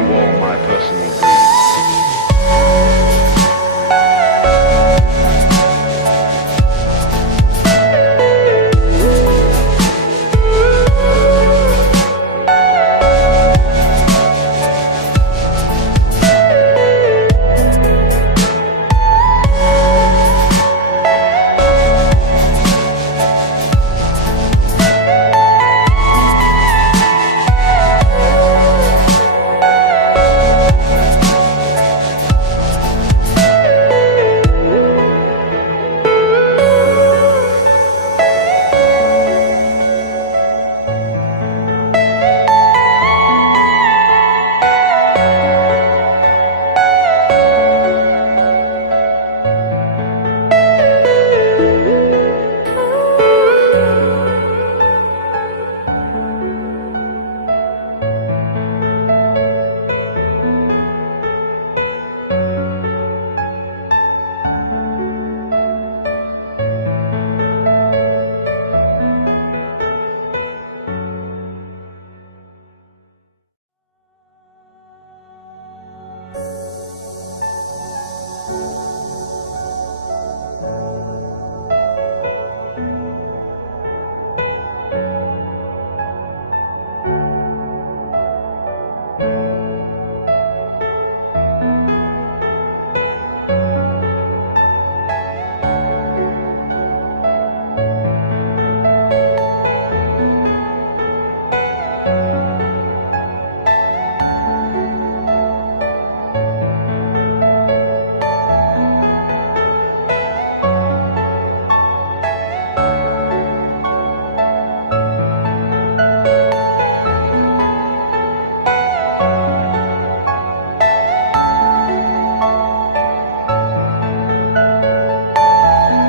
you all my personal dreams?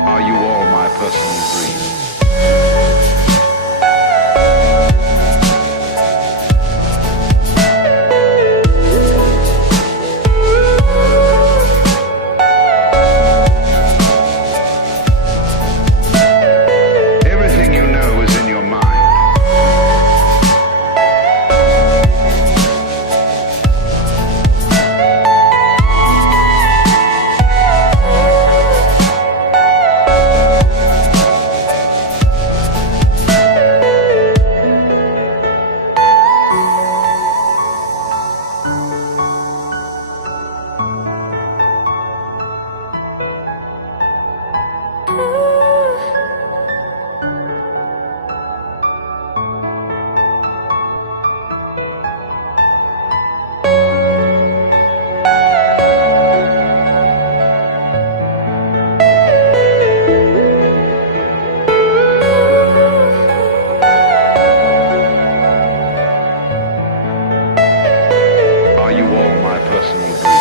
Are you all my personal dreams? Everything you know is in your mind. Are you all my personal dreams?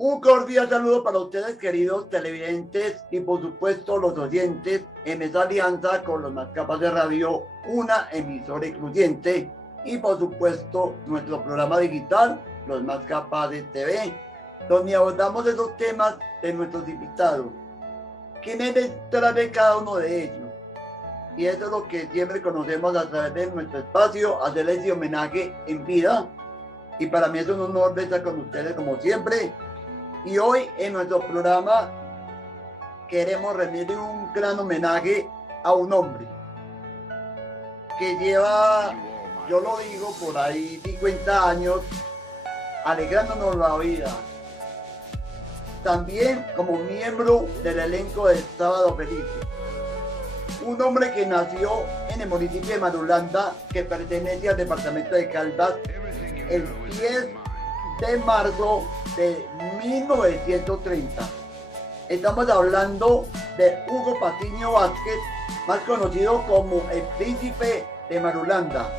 Un cordial saludo para ustedes, queridos televidentes, y por supuesto los oyentes en esa alianza con los más capas de radio, una emisora incluyente, y por supuesto nuestro programa digital, los más capas de TV, donde abordamos esos temas de nuestros invitados. quién es detrás de cada uno de ellos. Y eso es lo que siempre conocemos a través de nuestro espacio, hacerles ese homenaje en vida. Y para mí es un honor estar con ustedes como siempre. Y hoy en nuestro programa queremos rendirle un gran homenaje a un hombre que lleva, yo lo digo, por ahí 50 años alegrándonos la vida. También como miembro del elenco de Sábado Feliz. Un hombre que nació en el municipio de Marulanda, que pertenece al departamento de Caldas, el 10 de marzo de 1930. Estamos hablando de Hugo Patiño Vázquez, más conocido como el Príncipe de Marulanda.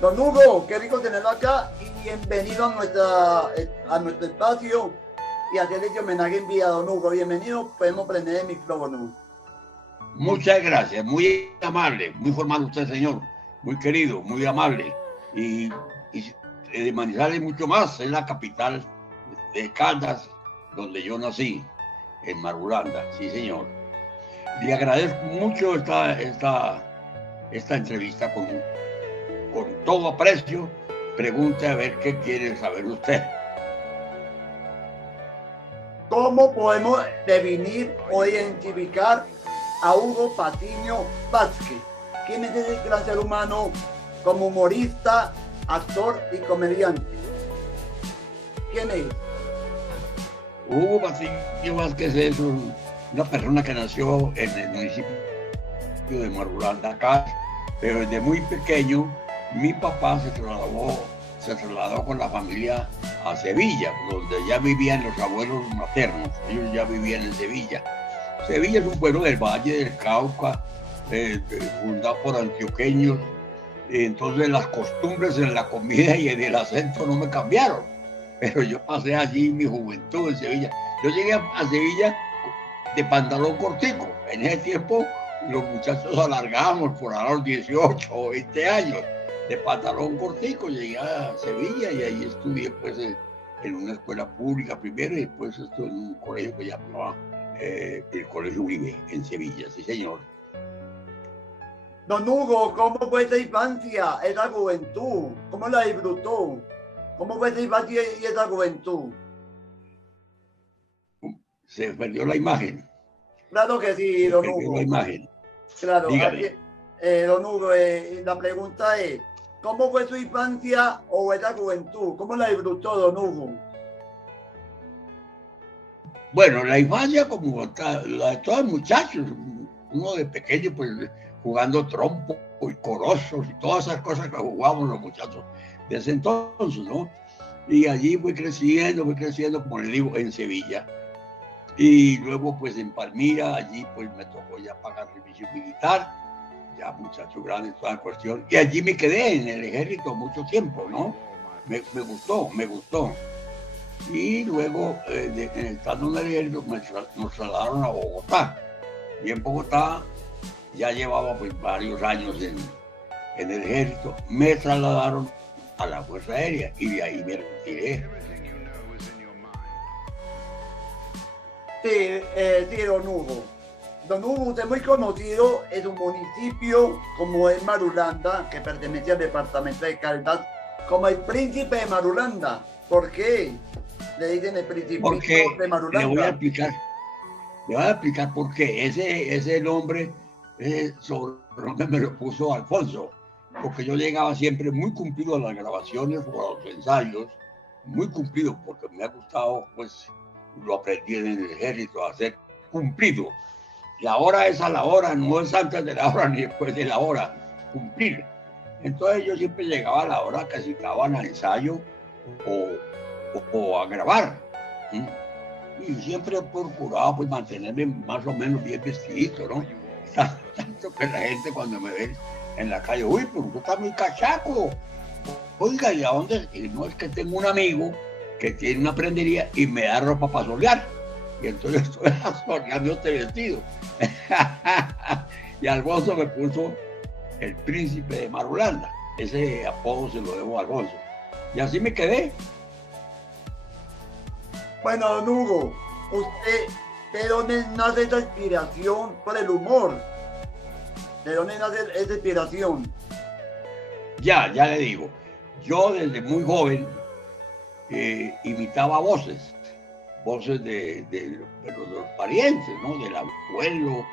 Don Hugo, qué rico tenerlo acá y bienvenido a nuestro espacio y hacerle ese homenaje en vida. Don Hugo, bienvenido, podemos prender el micrófono. Muchas gracias, muy amable, muy formal usted, señor, muy querido, muy amable. Y de Manizales mucho más, es la capital de Caldas, donde yo nací, en Marulanda, sí señor. Le agradezco mucho esta entrevista con todo aprecio. Pregunte a ver qué quiere saber usted. ¿Cómo podemos definir o identificar a Hugo Patiño Vázquez? ¿Quién es ese gran ser humano como humorista, actor y comediante? ¿Quién es? Hugo Patiño Vázquez es una persona que nació en el municipio de Marulanda, acá, pero desde muy pequeño mi papá se trasladó con la familia a Sevilla, donde ya vivían los abuelos maternos. Ellos ya vivían en Sevilla. Sevilla es un pueblo del Valle del Cauca, fundado por antioqueños. Entonces las costumbres en la comida y en el acento no me cambiaron. Pero yo pasé allí mi juventud en Sevilla. Yo llegué a Sevilla de pantalón cortico. En ese tiempo los muchachos alargábamos por ahora los 18 o 20 años. De pantalón cortico llegué a Sevilla y ahí estudié pues en una escuela pública primero y después estuve en un colegio que llamaba el Colegio Uribe en Sevilla, sí señor. Don Hugo, ¿cómo fue esa infancia, esa juventud? ¿Cómo la disfrutó? ¿Cómo fue esa infancia y esa juventud? Se perdió la imagen. Claro que sí, don Hugo. La imagen. Claro, dígame. Don Hugo, la pregunta es, ¿cómo fue su infancia o esa juventud? ¿Cómo la disfrutó, don Hugo? Bueno, la infancia como la de todos los muchachos, uno de pequeño pues jugando trompo y corozos y todas esas cosas que jugábamos los muchachos de ese entonces, ¿no? Y allí fui creciendo, como le digo, en Sevilla. Y luego pues en Palmira, allí pues me tocó ya pagar servicio militar, ya muchacho grande, toda la cuestión. Y allí me quedé en el ejército mucho tiempo, ¿no? Me gustó. Y luego, estando en el ejército, nos trasladaron a Bogotá. Y en Bogotá ya llevaba pues varios años en el ejército. Me trasladaron a la Fuerza Aérea y de ahí me retiré. Sí, don Hugo. Don Hugo, usted es muy conocido en un municipio como es Marulanda, que pertenece al departamento de Caldas, como el Príncipe de Marulanda. ¿Por qué le dicen el Príncipe de Marulanda? Le voy a explicar por qué. Ese nombre, sobrenombre me lo puso Alfonso, porque yo llegaba siempre muy cumplido a las grabaciones o a los ensayos, muy cumplido, porque me ha gustado, pues, lo aprendí en el ejército, a ser cumplido. La hora es a la hora, no es antes de la hora ni después de la hora, cumplir. Entonces yo siempre llegaba a la hora que citaban al ensayo o a grabar. Y siempre he procurado pues mantenerme más o menos bien vestidito, ¿no? Tanto que la gente cuando me ve en la calle, uy, pero tú estás muy cachaco. Oiga, ¿y a dónde? Y no, es que tengo un amigo que tiene una prendería y me da ropa para solear. Y entonces estoy soleando este vestido. Y Alfonso me puso el Príncipe de Marulanda. Ese apodo se lo debo a Alfonso. Y así me quedé. Bueno, don Hugo, usted ¿De dónde nace esa inspiración por el humor? ¿De dónde nace esa inspiración? Ya le digo. Yo desde muy joven imitaba voces de los parientes, ¿no? Del abuelo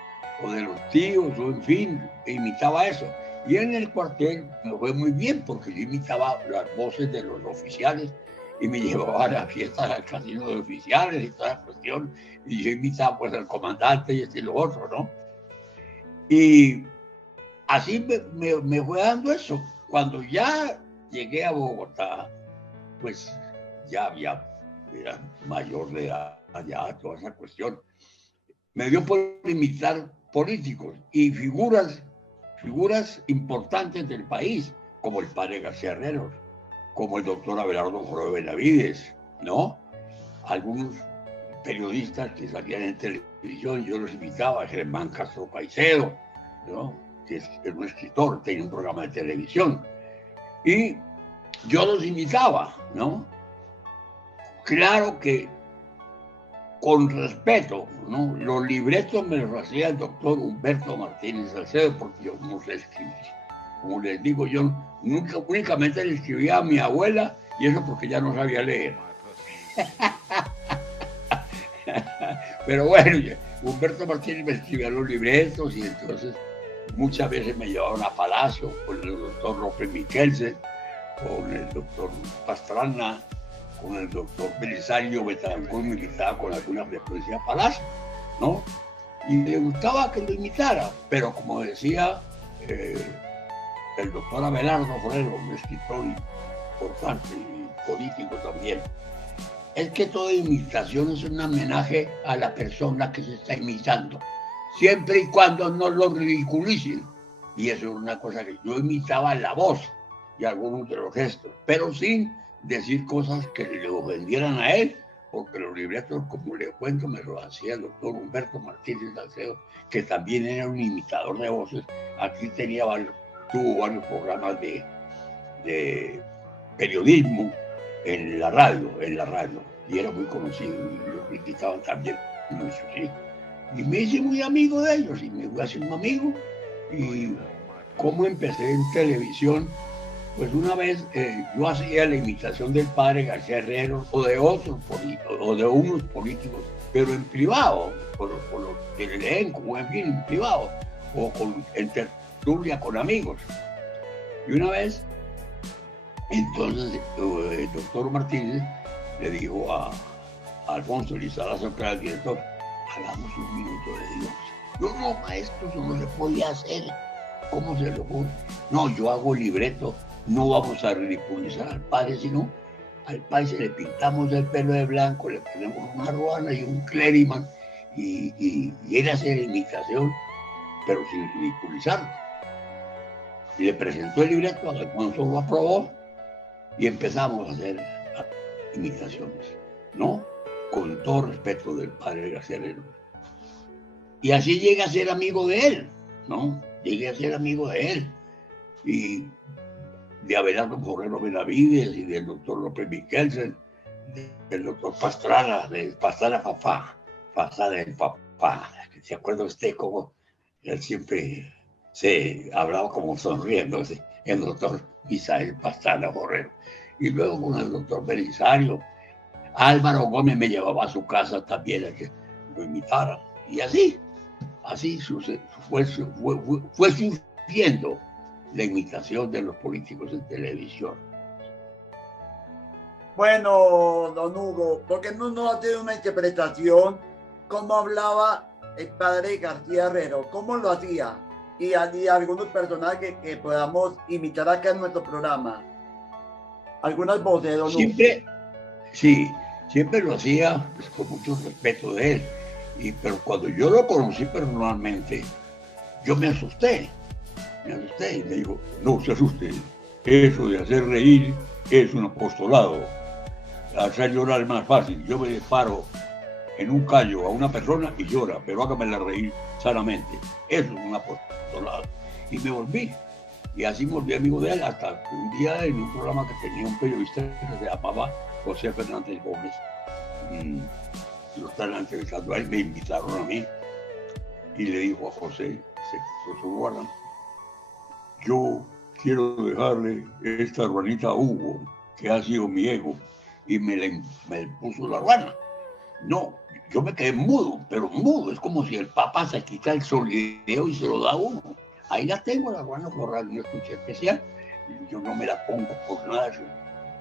o de los tíos, o en fin, imitaba eso. Y en el cuartel me fue muy bien porque yo imitaba las voces de los oficiales y me llevaba a las fiestas al casino de oficiales y toda la cuestión. Y yo imitaba pues al comandante y este y lo otro, ¿no? Y así me fue dando eso. Cuando ya llegué a Bogotá, pues ya era mayor de edad, ya toda esa cuestión. Me dio por imitar políticos y figuras importantes del país, como el padre García Herrero, como el doctor Abelardo Jorobe Benavides, ¿no? Algunos periodistas que salían en televisión, yo los imitaba, Germán Castro Caicedo, ¿no? Que es un escritor, tenía un programa de televisión, y yo los imitaba, ¿no? Claro que con respeto, ¿no? Los libretos me los hacía el doctor Humberto Martínez Salcedo, porque yo no sé escribir. Como les digo, yo únicamente le escribía a mi abuela, y eso porque ya no sabía leer. Pero bueno, Humberto Martínez me escribía los libretos, y entonces muchas veces me llevaban a Palacio con el doctor López Michelsen, con el doctor Pastrana, con el doctor Belisario Betancur, me invitaba con alguna frecuencia a Palacio, ¿no? Y le gustaba que lo imitara, pero como decía el doctor Abelardo Forero, un escritor importante y político también, es que toda imitación es un homenaje a la persona que se está imitando, siempre y cuando no lo ridiculicen. Y eso es una cosa que yo imitaba la voz y algunos de los gestos, pero sin decir cosas que le ofendieran a él, porque los libretos, como le cuento, me lo hacía el doctor Humberto Martínez Salcedo, que también era un imitador de voces. Aquí tuvo varios programas de periodismo en la radio, y era muy conocido, y lo criticaban también mucho, ¿sí? Y me hice muy amigo de ellos, y me fui haciendo amigo, y como empecé en televisión, pues una vez yo hacía la imitación del padre García Herrero o de otros políticos, o de unos políticos, pero en privado, por los que leen, como en fin, en privado, o en tertulia con amigos. Y una vez, entonces, el doctor Martínez le dijo a Alfonso Lizarazo, que era el director, hagamos un minuto de Dios. No, maestro, eso no se podía hacer. ¿Cómo se lo ocurre? No, yo hago libreto. No vamos a ridiculizar al padre, sino al padre se le pintamos el pelo de blanco, le ponemos una ruana y un clériman, y él hace la imitación, pero sin ridiculizarlo. Y le presentó el libreto, Alfonso lo aprobó, y empezamos a hacer imitaciones, ¿no? Con todo respeto del padre García Herrero. Y así llegué a ser amigo de él, ¿no? Llegué a ser amigo de él. Y de Abelardo Forero Benavides y del doctor López Michelsen, del doctor Pastrana, del Pastrana Papá, ¿se acuerda usted cómo él siempre se hablaba como sonriéndose, el doctor Misael Pastrana Forero? Y luego con el doctor Belisario, Álvaro Gómez me llevaba a su casa también a que lo imitara, y así fue surgiendo la imitación de los políticos en televisión. Bueno, don Hugo, ¿por qué no nos hace una interpretación cómo hablaba el padre García Herrero? ¿Cómo lo hacía? Y algunos personajes que podamos imitar acá en nuestro programa. Algunas voces, don Hugo. Siempre lo hacía pues, con mucho respeto de él. Pero cuando yo lo conocí personalmente, yo me asusté y me dijo, no se asuste, eso de hacer reír es un apostolado, hacer llorar es más fácil. Yo me paro en un callo a una persona y llora, pero hágamela reír sanamente, eso es un apostolado. Y me volví, y así me volví amigo de él, hasta que un día en un programa que tenía un periodista que se llamaba José Fernández Gómez, lo están entrevistando ahí, me invitaron a mí y le dijo a José, se quitó su ruana, yo quiero dejarle esta ruanita a Hugo, que ha sido mi ego, y me puso la ruana. No, yo me quedé mudo, pero mudo, es como si el Papa se quita el solideo y se lo da a uno. Ahí la tengo, la ruana floral, una escucha especial, yo no me la pongo por nada,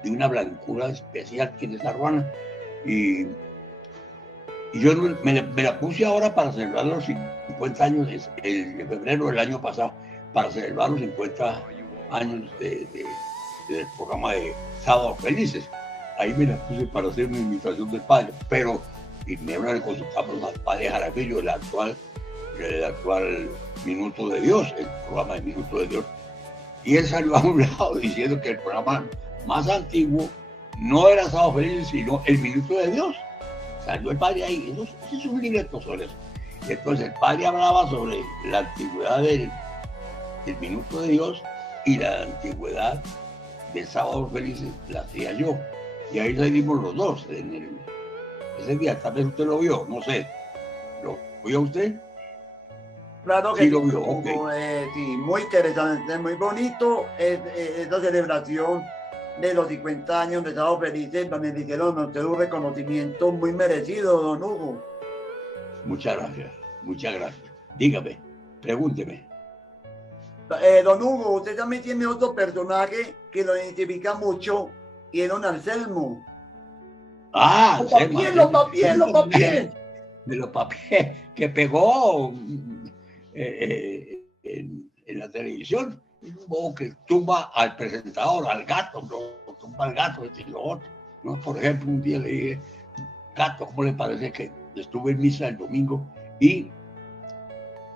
de una blancura especial tiene esa ruana, y yo me la puse ahora para celebrar los 50 años, de febrero del año pasado, para celebrar los 50 años del programa de Sábados Felices. Ahí me la puse para hacer una invitación del padre, pero primero le consultamos al padre Jaramillo, el actual Minuto de Dios, el programa de Minuto de Dios. Y él salió a un lado diciendo que el programa más antiguo no era Sábado Felices, sino el Minuto de Dios. Salió el padre ahí, eso es un libreto sobre eso. Y entonces el padre hablaba sobre la antigüedad del Minuto de Dios y la antigüedad de Sábados Felices la hacía yo. Y ahí salimos los dos. Ese día, tal vez usted lo vio, no sé. ¿Lo vio usted? Claro que Sí, lo vio, ok. sí, muy interesante, muy bonito esta celebración de los 50 años de Sábado Felices, donde le hicieron a usted un reconocimiento muy merecido, don Hugo. Muchas gracias, muchas gracias. Dígame, pregúnteme. Don Hugo, usted también tiene otro personaje que lo identifica mucho y es don Anselmo. Ah, Los papiés, los papiés, los papiés. De los papiés que pegó en la televisión, o que tumba al presentador, al gato, lo tumba al gato, este y lo otro, ¿no? Por ejemplo, un día le dije, gato, ¿cómo le parece que estuve en misa el domingo y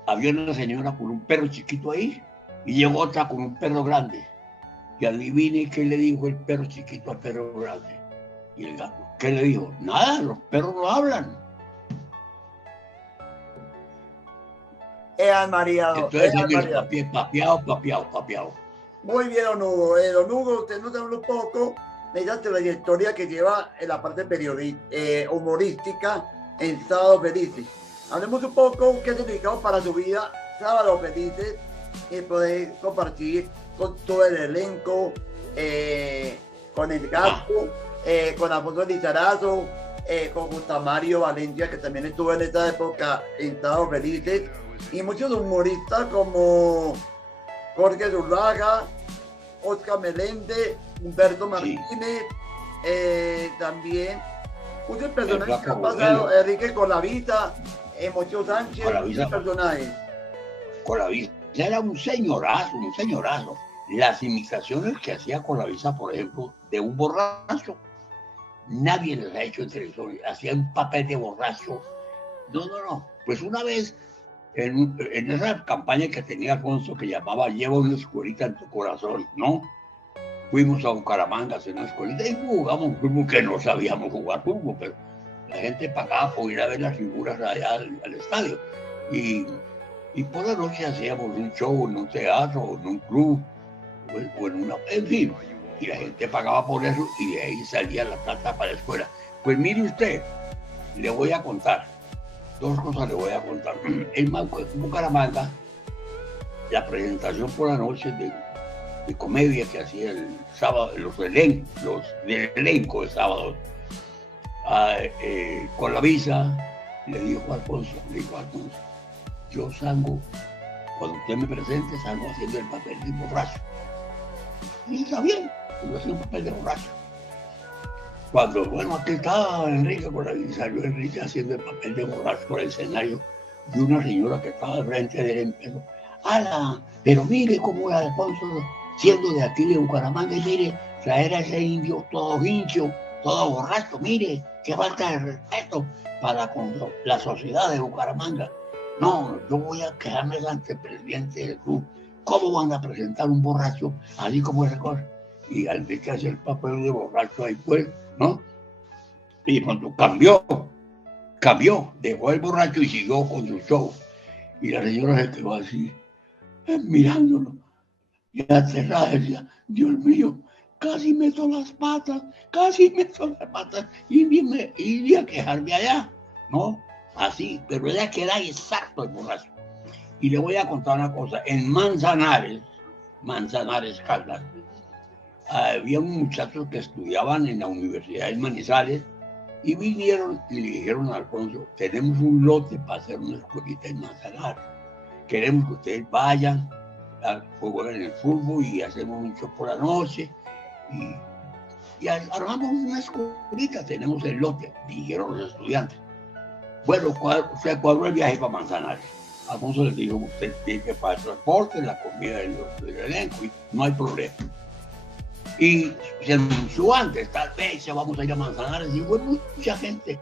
había una señora con un perro chiquito ahí y llegó otra con un perro grande? Y adivine qué le dijo el perro chiquito al perro grande. Y el gato, ¿qué le dijo? Nada, los perros no hablan. María. Entonces, papeado. Muy bien, don Hugo. Don Hugo, usted nos habla un poco de esa trayectoria que lleva en la parte humorística en Sábados Felices. Hablemos un poco qué ha significado para su vida Sábados Felices y poder compartir con todo el elenco, con el gato, con Alfonso Lizarazo, con Gustavo Mario Valencia, que también estuvo en esta época en Sábados Felices, y muchos humoristas como Jorge Zuluaga, Oscar Meléndez, Humberto Martínez, también muchos personajes que han pasado, Enrique Colavita, Mocho Sánchez, muchos personajes. Colavisa era un señorazo. Las imitaciones que hacía Colavisa, por ejemplo, de un borracho, nadie les ha hecho en televisión. Hacía un papel de borracho. No. Pues una vez, en esa campaña que tenía Alfonso, que llamaba Lleva una escuelita en tu corazón, ¿no? Fuimos a Bucaramanga a hacer una escuelita y jugamos fútbol, que no sabíamos jugar fútbol, pero la gente pagaba por ir a ver las figuras allá al estadio. Y por la noche hacíamos un show en un teatro, o en un club, o en fin. Y la gente pagaba por eso y de ahí salía la plata para la escuela. Pues mire usted, le voy a contar. Dos cosas le voy a contar. En Bucaramanga, la presentación por la noche de comedia que hacía el sábado, del elenco de sábado, con la visa, le dijo a Alfonso, yo salgo, cuando usted me presente, salgo haciendo el papel de borracho. Y está bien, yo hacía un papel de borracho. Cuando, aquí estaba Enrique por ahí, salió Enrique haciendo el papel de borracho por el escenario, y una señora que estaba frente de él empezó, ¡ala! Pero mire cómo era Alfonso, siendo de aquí de Bucaramanga, y mire, traer a ese indio todo hincho, todo borracho, mire, qué falta de respeto para con la sociedad de Bucaramanga. No, yo voy a quejarme ante el presidente del club. ¿Cómo van a presentar un borracho así como esa cosa? Y al ver que hace el papel de borracho ahí pues, ¿no? Y cuando cambió, dejó el borracho y siguió con su show. Y la señora se quedó así, mirándolo. Y aterrada decía, Dios mío, casi meto las patas, y iba a quejarme allá. ¿no? Así, pero ella que era exacto el borracho. Y le voy a contar una cosa, en Manzanares, Caldas, había unos muchachos que estudiaban en la Universidad de Manizales y vinieron y le dijeron a Alfonso, tenemos un lote para hacer una escuelita en Manzanares. Queremos que ustedes vayan a jugar en el fútbol y hacemos un show por la noche y armamos una escuelita, tenemos el lote, dijeron los estudiantes. Bueno, se cuadró el viaje para Manzanares. Alfonso les dijo, usted tiene que pagar el transporte, la comida del elenco, y no hay problema. Y se anunció antes, tal vez ya vamos a ir a Manzanares, y fue mucha gente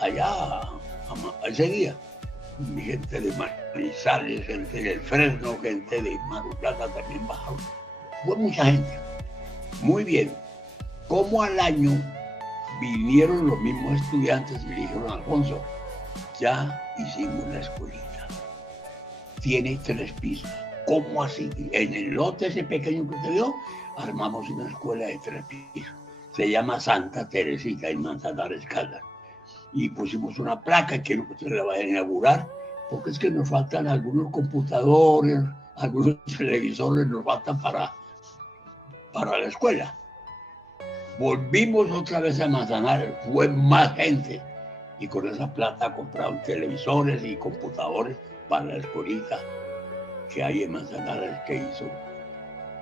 allá ese día. Gente de Manizales, gente del Fresno, gente de Marulanda también bajaron. Fue mucha gente. Muy bien. Como al año vinieron los mismos estudiantes y le dijeron a Alfonso, ya hicimos la escuelita. Tiene 3 pisos. ¿Cómo así? En el lote ese pequeño que te dio, armamos una escuela de 3 pisos. Se llama Santa Teresita en Manzanares, Caldas. Y pusimos una placa, quiero que ustedes la vayan a inaugurar, porque es que nos faltan algunos computadores, algunos televisores, nos faltan para la escuela. Volvimos otra vez a Manzanares, fue más gente, y con esa plata compraron televisores y computadores para la escuelita que hay en Manzanares que hizo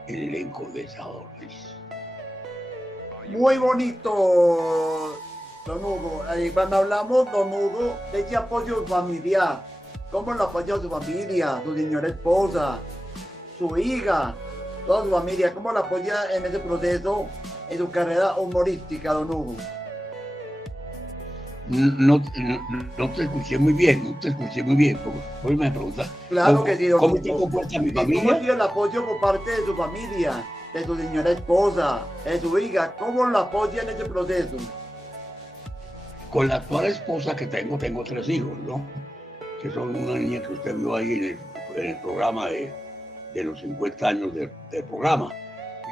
el elenco de Sábado Feliz. Muy bonito, don Hugo. Cuando hablamos, don Hugo, de ese apoyo familiar, ¿cómo lo apoya su familia, su señora esposa, su hija, toda su familia? ¿Cómo lo apoya en ese proceso, en su carrera humorística, don Hugo? No te escuché muy bien, porque hoy me preguntas. Claro que sí, don ¿Cómo Hugo. te comporta mi ¿Cómo ha familia? sido el apoyo por parte de su familia, de su señora esposa, de su hija? ¿Cómo lo apoya en ese proceso? Con la actual esposa que tengo 3 hijos, ¿no? Que son una niña que usted vio ahí en el programa de los 50 años del programa.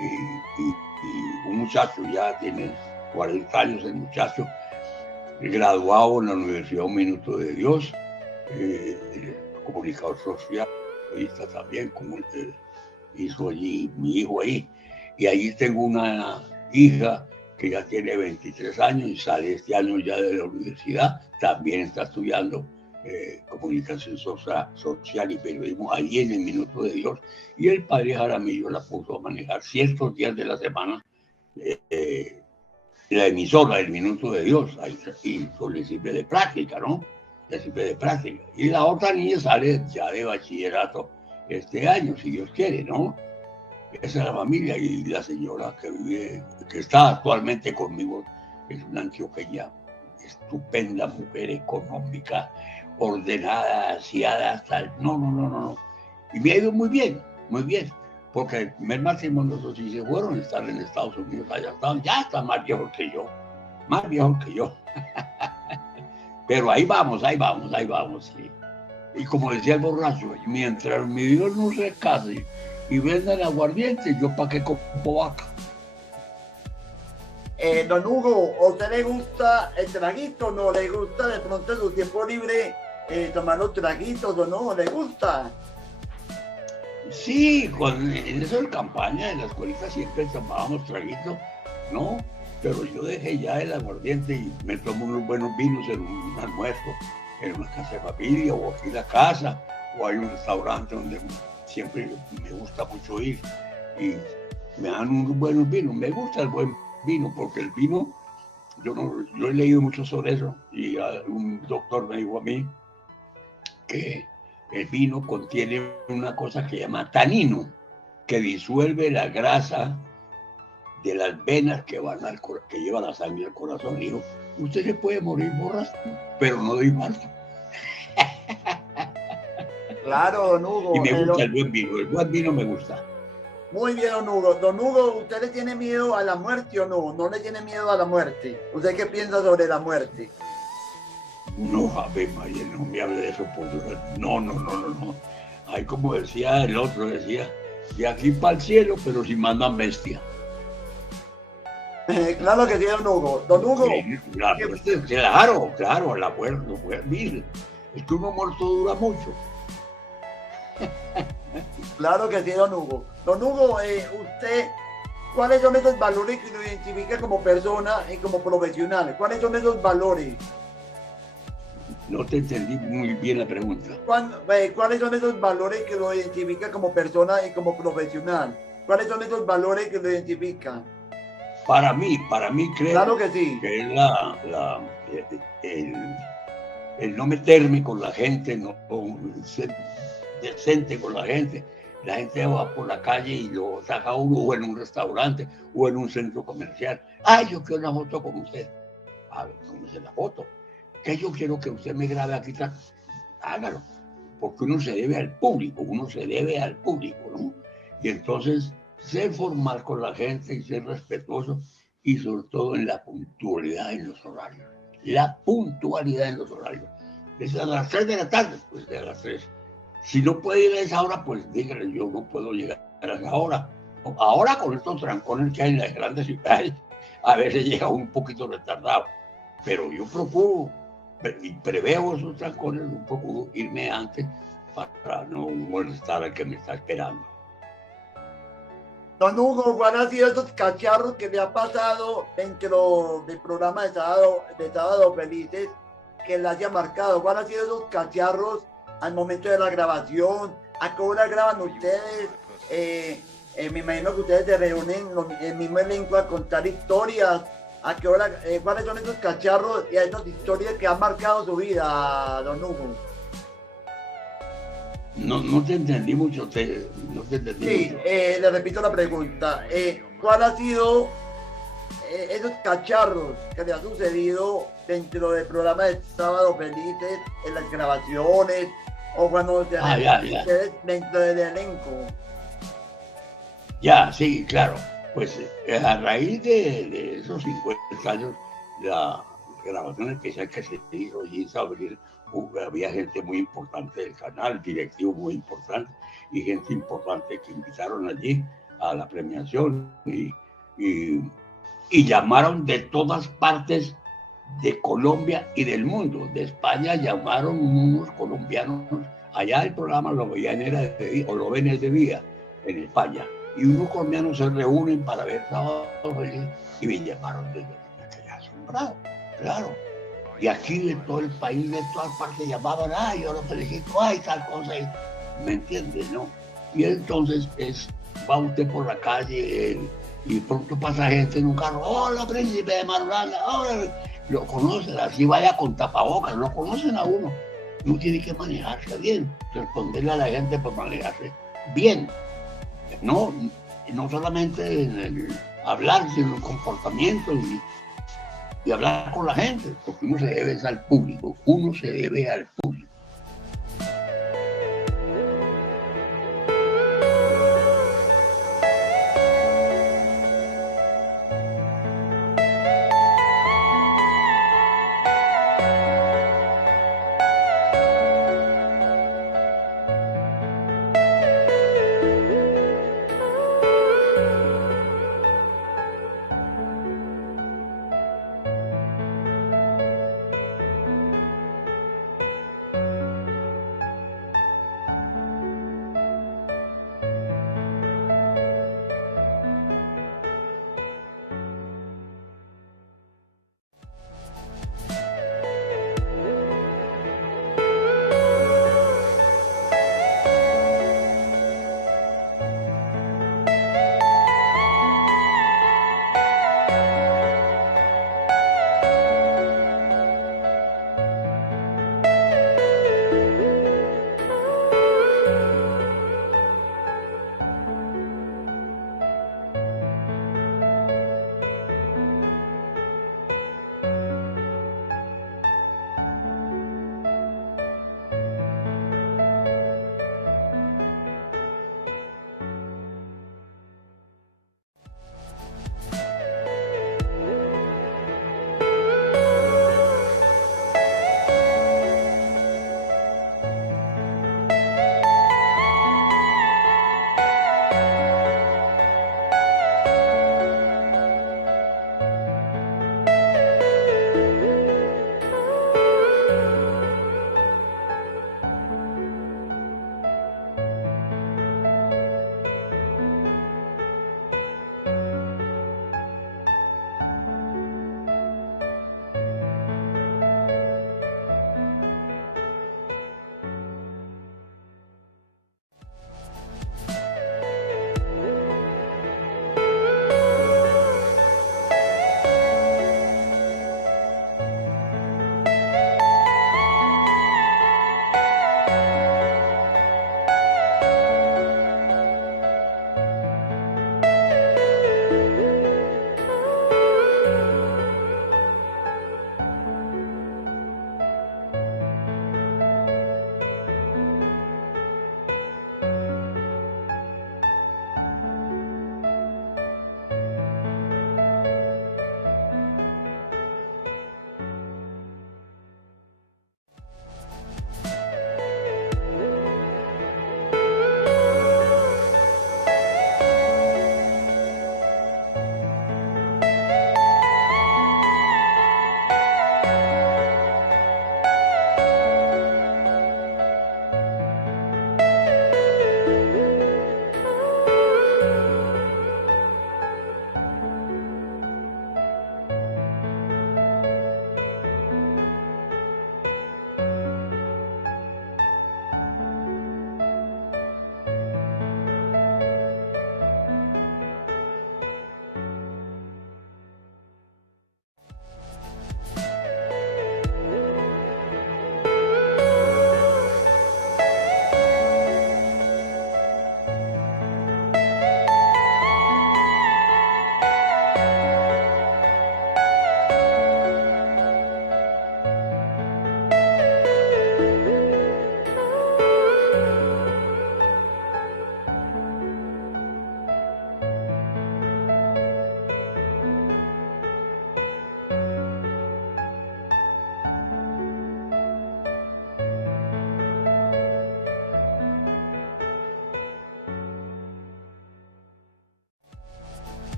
Y un muchacho, ya tiene 40 años el muchacho, graduado en la Universidad Un Minuto de Dios, comunicador social, periodista también, como hizo allí mi hijo ahí. Y ahí tengo una hija que ya tiene 23 años y sale este año ya de la universidad, también está estudiando comunicación social y periodismo ahí en el Minuto de Dios. Y el padre Jaramillo la puso a manejar ciertos días de la semana la emisora del Minuto de Dios, ahí le sirve de práctica, ¿no? Le sirve de práctica. Y la otra niña sale ya de bachillerato este año, si Dios quiere, ¿no? Esa es la familia. Y la señora que está actualmente conmigo, es una antioqueña, estupenda mujer, económica, ordenada, aseada, hasta no. Y me ha ido muy bien, porque el primer matrimonio nosotros sí se fueron a estar en Estados Unidos, allá estaban, ya está más viejo que yo. Pero ahí vamos, sí. Y como decía el borracho, mientras mi Dios no se case y venda el aguardiente, yo pa' qué compro vaca. Don Hugo, ¿a usted le gusta el traguito? ¿No le gusta de pronto en su tiempo libre tomar los traguitos o no? ¿Le gusta? Sí, en eso de campaña, en la escuelita siempre tomábamos traguitos, ¿no? Pero yo dejé ya el aguardiente y me tomo unos buenos vinos en un almuerzo, en una casa de familia o aquí en la casa, o hay un restaurante donde siempre me gusta mucho ir y me dan unos buenos vinos. Me gusta el buen vino porque el vino, yo he leído mucho sobre eso y un doctor me dijo a mí que el vino contiene una cosa que se llama tanino, que disuelve la grasa de las venas que lleva la sangre al corazón. Dijo, usted se puede morir borracho, pero no de infarto. Claro, don Hugo. Y me gusta el buen vino me gusta. Muy bien, don Hugo. Don Hugo, ¿usted le tiene miedo a la muerte o no? ¿No le tiene miedo a la muerte? ¿Usted qué piensa sobre la muerte? No, Ave María, no me hable de eso, por Dios. No. Ahí como decía el otro, decía, de aquí para el cielo, pero si mandan bestia. Claro que sí, don Hugo. Don Hugo, Claro, claro, la muerte, mire, es que un muerto dura mucho. claro que sí, don Hugo. Don Hugo, usted, ¿cuáles son esos valores que lo identifica como persona y como profesional? ¿Cuáles son esos valores? No te entendí muy bien la pregunta. ¿Cuáles son esos valores que lo identifica como persona y como profesional? ¿Cuáles son esos valores que lo identifican? Para mí creo Claro que sí. que es el, el no meterme con la gente, no ser decente con la gente. La gente va por la calle y lo saca uno o en un restaurante o en un centro comercial. Ay, yo quiero una foto con usted. A ver, tómese la foto. Que yo quiero que usted me grabe aquí. Hágalo. Porque uno se debe al público, ¿no? Y entonces ser formal con la gente y ser respetuoso y sobre todo en la puntualidad en los horarios. La puntualidad en los horarios. Desde a las 3 de la tarde, pues de a las 3. Si no puede ir a esa hora, pues dígale, yo no puedo llegar a esa hora. Ahora con estos trancones que hay en las grandes ciudades, a veces llega un poquito retardado. Pero yo procuro y preveo esos trancones, yo procuro irme antes para no molestar al que me está esperando. Don Hugo, ¿cuáles han sido esos cacharros que le ha pasado dentro del programa de sábado Felices que le haya marcado? ¿Cuáles han sido esos cacharros al momento de la grabación? ¿A qué hora graban ustedes? Me imagino que ustedes se reúnen el mismo elenco a contar historias. ¿A qué hora? ¿Cuáles son esos cacharros y esas historias que han marcado su vida, don Hugo? No te entendí mucho, no te entendí Sí, mucho. le repito la pregunta. ¿Cuál ha sido esos cacharros que le ha sucedido dentro del programa de Sábado Felices, en las grabaciones o cuando se Ya. ustedes dentro del elenco? Ya, sí, claro. Pues a raíz de esos 50 años, la grabación especial que se hizo allí en Sabril, había gente muy importante del canal, directivo muy importante y gente importante que invitaron allí a la premiación y llamaron de todas partes de Colombia y del mundo. De España llamaron unos colombianos. Allá el programa lo veían o lo ven desde Vía, en España. Y unos colombianos se reúnen para ver Sábado Feliz y me llamaron desde Vía. Quedé asombrado, claro. Y aquí de todo el país, de todas partes llamaban, ay, yo lo felicito, ay, tal cosa. ¿Me entiendes, no? Y entonces va usted por la calle y pronto pasa gente en un carro, hola, príncipe de Marulanda, hola. Lo conocen, así vaya con tapabocas, lo conocen a uno. Uno tiene que manejarse bien, responderle a la gente por manejarse bien. No solamente en el hablar, sino en el comportamiento y hablar con la gente, porque uno se debe al público, uno se debe al público.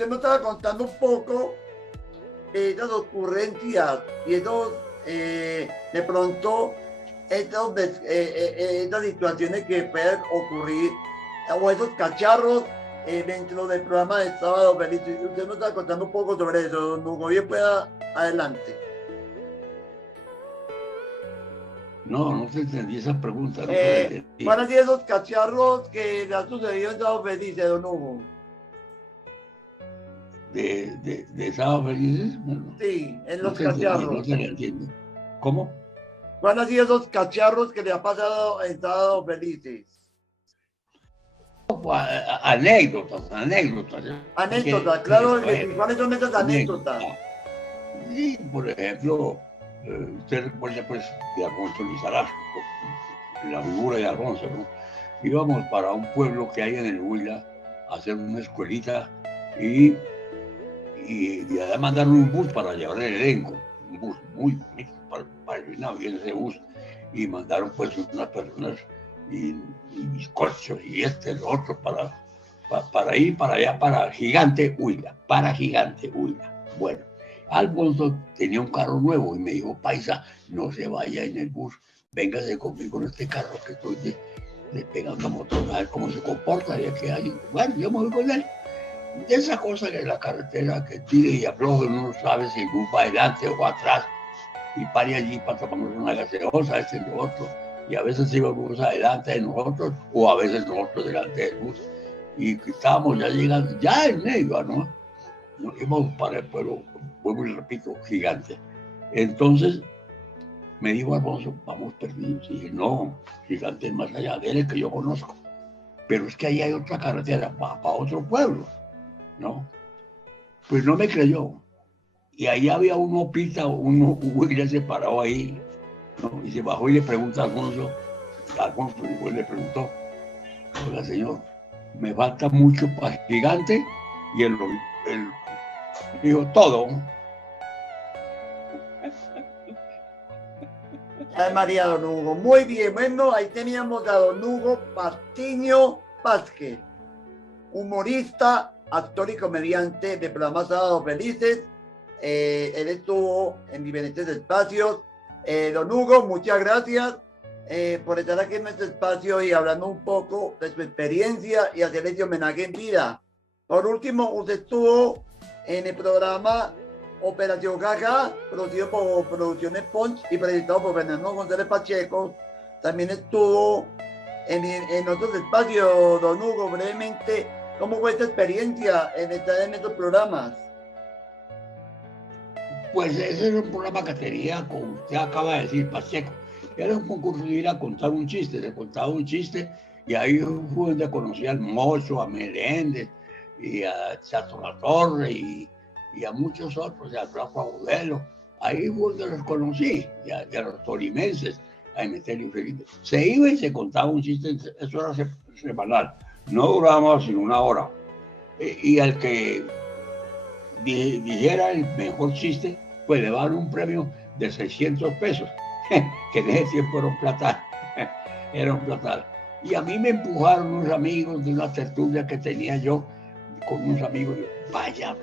usted me estaba contando un poco esas ocurrencias y esos, de pronto, estas situaciones que pueden ocurrir, o esos cacharros dentro del programa de Sábado Feliz. Usted nos está contando un poco sobre eso, don Hugo. Bien, pueda, adelante. No te entendí esa pregunta. No te la entendí. ¿Cuáles son esos cacharros que le han sucedido en Sábado Feliz, don Hugo? ¿De Sábado Felices? Bueno, Sí, en no los te entendí, cacharros. no te la entiendo. ¿Cómo? ¿Cuáles han sido esos cacharros que le ha pasado en Sábado Felices? Anécdotas. Anécdotas, Porque, claro. por ejemplo, ¿Cuáles son esas anécdotas? Sí, por ejemplo, usted recuerda pues de Alfonso Lizarazo, la figura de Alfonso, ¿no? Íbamos para un pueblo que hay en el Huila a hacer una escuelita y además mandaron un bus para llevar el elenco, un bus muy bonito, para llenar bien ese bus, y mandaron pues unas personas y bizcochos y el otro para ir para allá, para Gigante Huila. Bueno, Alfonso tenía un carro nuevo y me dijo, paisa, no se vaya en el bus, véngase conmigo en este carro que estoy de pegando motor, a ver cómo se comporta, y aquí hay. Bueno, yo me voy con él. De esa cosa que la carretera que tire y afloje, uno no sabe si el bus va adelante o va atrás, y pare allí para tomarnos una gaseosa, y lo otro. Y a veces iba el bus adelante de nosotros, o a veces nosotros delante del bus. Y estábamos ya llegando, ya en Neiva, ¿no? Nos íbamos para el pueblo, vuelvo y repito, Gigante. Entonces me dijo Alfonso, vamos perdidos. Y dije, no, Gigante es más allá de él, que yo conozco. Pero es que ahí hay otra carretera para otro pueblo, ¿no? Pues no me creyó. Y ahí había un opita, un ya se paró ahí, ¿no? Y se bajó y le pregunta a Alfonso, y le preguntó, oiga señor, me falta mucho para Gigante, y él dijo todo. Ay, María, don Hugo. Muy bien, bueno, ahí teníamos a don Hugo Patiño Vázquez, humorista, actor y comediante de programas Sábados Felices. Él estuvo en diferentes espacios. Don Hugo, muchas gracias por estar aquí en este espacio y hablando un poco de su experiencia y hacerle ese homenaje en vida. Por último, usted estuvo en el programa Operación Jaja, producido por Producciones Punch y presentado por Fernando González Pacheco. También estuvo en otros espacios. Don Hugo, brevemente, ¿cómo fue esta experiencia en estar en estos programas? Pues ese era un programa que tenía, como usted acaba de decir, Pacheco. Era un concurso de ir a contar un chiste, se contaba un chiste, y ahí fue donde conocí al Mocho, a Meléndez, y a Chato La Torre, y a muchos otros, y al Flaco Agudelo. Ahí fue donde los conocí, y a los tolimenses, a Emeterio Felipe. Se iba y se contaba un chiste, eso era semanal, no duraba más sino una hora. Y al que dijera el mejor chiste, pues le daban un premio de 600 pesos, que en ese tiempo era un platal, era un platal. Y a mí me empujaron unos amigos de una tertulia que tenía yo con unos amigos, y yo, vaya,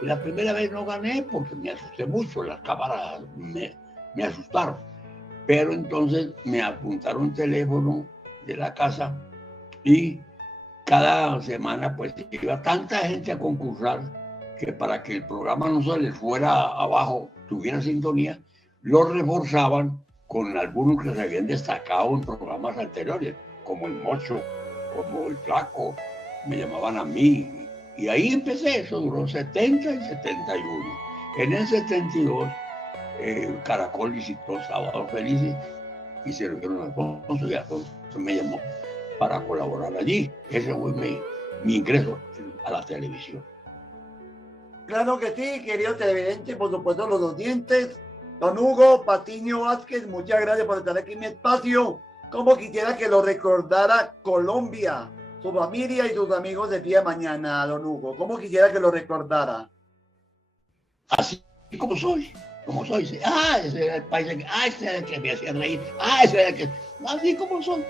y la primera vez no gané porque me asusté mucho, las cámaras me asustaron. Pero entonces me apuntaron un teléfono de la casa y cada semana pues iba tanta gente a concursar que para que el programa no se les fuera abajo, tuviera sintonía, lo reforzaban con algunos que se habían destacado en programas anteriores, como el Mocho, como el Flaco, me llamaban a mí. Y ahí empecé, eso duró 70 y 71. En el 72, Caracol visitó Sábados Felices y se lo dieron a Alfonso, y Alfonso me llamó para colaborar allí. Ese fue mi ingreso a la televisión. Claro que sí, querido televidente, por supuesto los oyentes. Don Hugo Patiño Vázquez, muchas gracias por estar aquí en mi espacio. Como quisiera que lo recordara Colombia, su familia y sus amigos de día de mañana, don Hugo. Como quisiera que lo recordara. Así como soy. Ese era el país, ese era el que me hacía reír, ese era el que... Así como soy.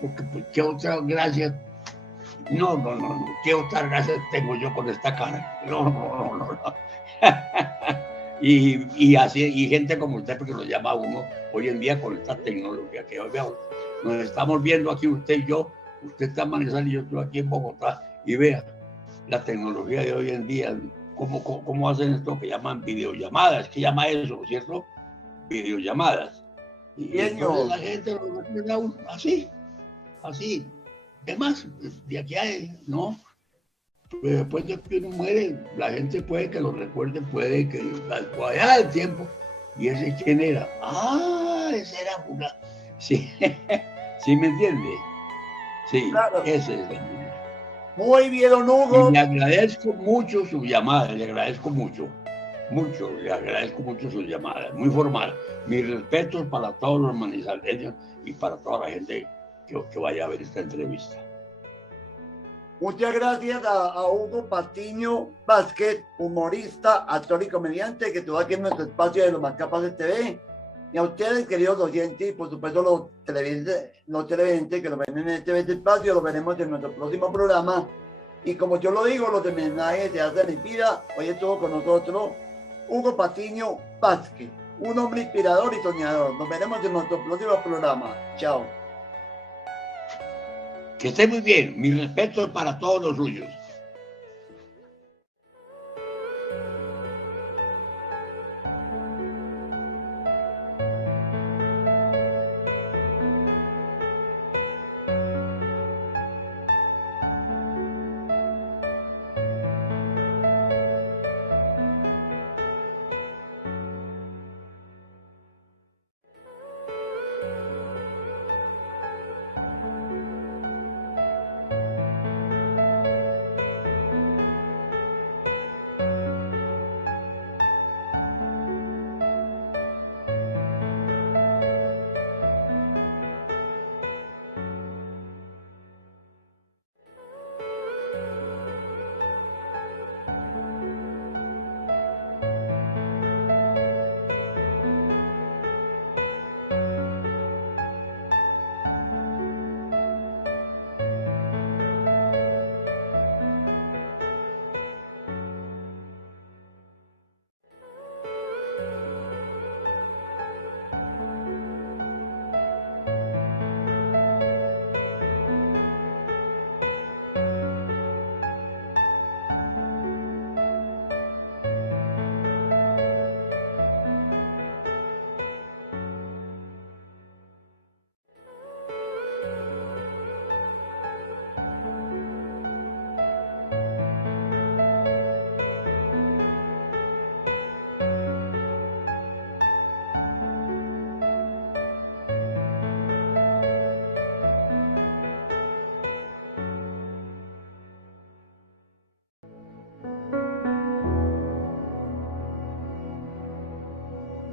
Porque pues, qué otra gracia No, no, no, no. ¿Qué otras gracias tengo yo con esta cara? No, no, no, no. No. Y así, y gente como usted, porque lo llama a uno hoy en día con esta tecnología que hoy veo. Nos estamos viendo aquí usted y yo. Usted está en Manizales y yo estoy aquí en Bogotá. Y vea, la tecnología de hoy en día, cómo hacen esto que llaman videollamadas. ¿Qué llama eso, cierto? Videollamadas. Y entonces la gente lo recuerda así, así. Es más, de aquí a no. Después de que uno muere, la gente puede que lo recuerde, puede que vaya el tiempo. ¿Y ese quién era? Ah, ese era fulano. Sí, ¿sí me entiende? Sí, Claro. ese es el mismo. Muy bien, don Hugo. Y le agradezco mucho su llamada, le agradezco mucho, le agradezco mucho su llamada, muy formal. Mis respetos para todos los manizaleños y para toda la gente que vaya a ver esta entrevista. Muchas gracias a Hugo Patiño Vázquez, humorista, actor y comediante que estuvo aquí en nuestro espacio de Los Más Capaces TV. Y a ustedes, queridos oyentes, y por supuesto los televidentes que lo ven en este espacio, lo veremos en nuestro próximo programa. Y como yo lo digo, los homenajes se hacen en vida. Hoy estuvo con nosotros Hugo Patiño Vázquez, un hombre inspirador y soñador. Nos veremos en nuestro próximo programa. Chao. Que esté muy bien. Mis respetos para todos los suyos.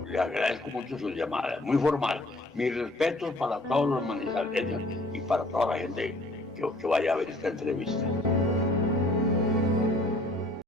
Le agradezco mucho su llamada, muy formal. Mis respetos para todos los manizaleños y para toda la gente que vaya a ver esta entrevista.